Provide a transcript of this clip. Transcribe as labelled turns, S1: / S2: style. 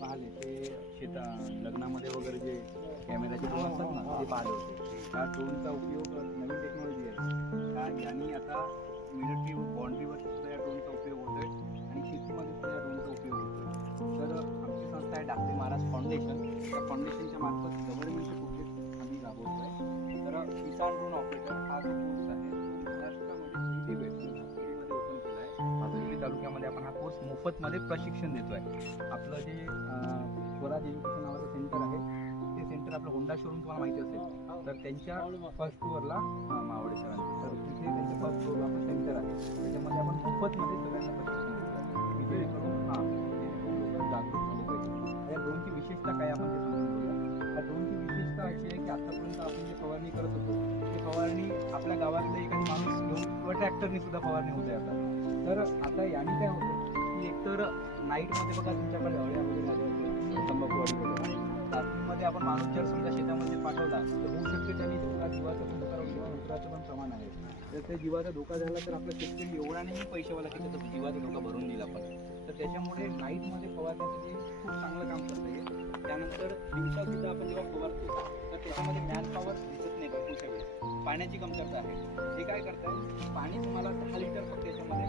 S1: पाहिले ते शेता लग्नामध्ये वगैरे जे कॅमेराचे ड्रोन असतात ना ते पाहिले होते. त्या ड्रोनचा उपयोग नवीन टेक्नॉलॉजी आहे. का यांनी आता मिलिटरी बाउंड्रीवरती सुद्धा या ड्रोनचा उपयोग होतोय आणि शेतीमध्ये सुद्धा या ड्रोनचा उपयोग होतोय. तर आमची संस्था आहे डाकरे महाराज फाउंडेशन त्या फाउंडेशनच्या मार्फत गव्हर्नमेंटचे प्रोजेक्ट आम्ही राबवतो आहे तर किसान ड्रोन ऑपरेटर हा जो कोर्स आहे तो महाराष्ट्रामध्ये किती तालुक्यामध्ये आपण हा कोर्स मोफतमध्ये प्रशिक्षण देतो आहे आपलं जे स्वराज एज्युकेशन नावाचं सेंटर आहे. ते सेंटर आपलं होंडा शोरूम तुम्हाला माहिती असेल. तर त्यांच्या फर्स्ट फ्लोअरला मावडे सरांचे तर तिथे त्यांचं फर्स्ट फ्लोअरला आपलं सेंटर आहे. त्याच्यामध्ये आपण मोफतमध्ये सगळ्यांना प्रशिक्षण जेणेकरून हां जागरूक झाले पाहिजे. या ड्रोनची विशेषता काय आपण ते समजून घेऊया. या ड्रोनची विशेषता अशी आहे की आतापर्यंत आपण जे फवारणी करत होतो ते फवारणी आपल्या गावातले एखादी माणूस घेऊन किंवा ट्रॅक्टरने सुद्धा फवारणी होते आता. तर आता याने काय होतं की एकतर नाईटमध्ये बघा तुमच्याकडे अळ्या वगैरे आले होते आपण माणूस जर समजा शेतामध्ये पाठवला तर होऊ शकते त्याने जीवाचा पण धोका राहू किंवा उंदराचं पण प्रमाण आहे. तर त्या जीवाचा धोका झाला तर आपला शेतकरी एवढा नाही पैशावाला की त्याचा जीवाचा धोका भरून देईल आपण. तर त्याच्यामुळे नाईटमध्ये फवारण्यासाठी खूप चांगलं काम करतं हे त्यानंतर दिवसा सुद्धा आपण जेव्हा फवारतो तर त्याच्यामध्ये मॅन पॉवर दिसत नाही भरपूरच्या वेळेस पाण्याची कमतरता आहे. हे काय करतात? पाणी तुम्हाला दहा लिटर फक्त त्याच्यामध्ये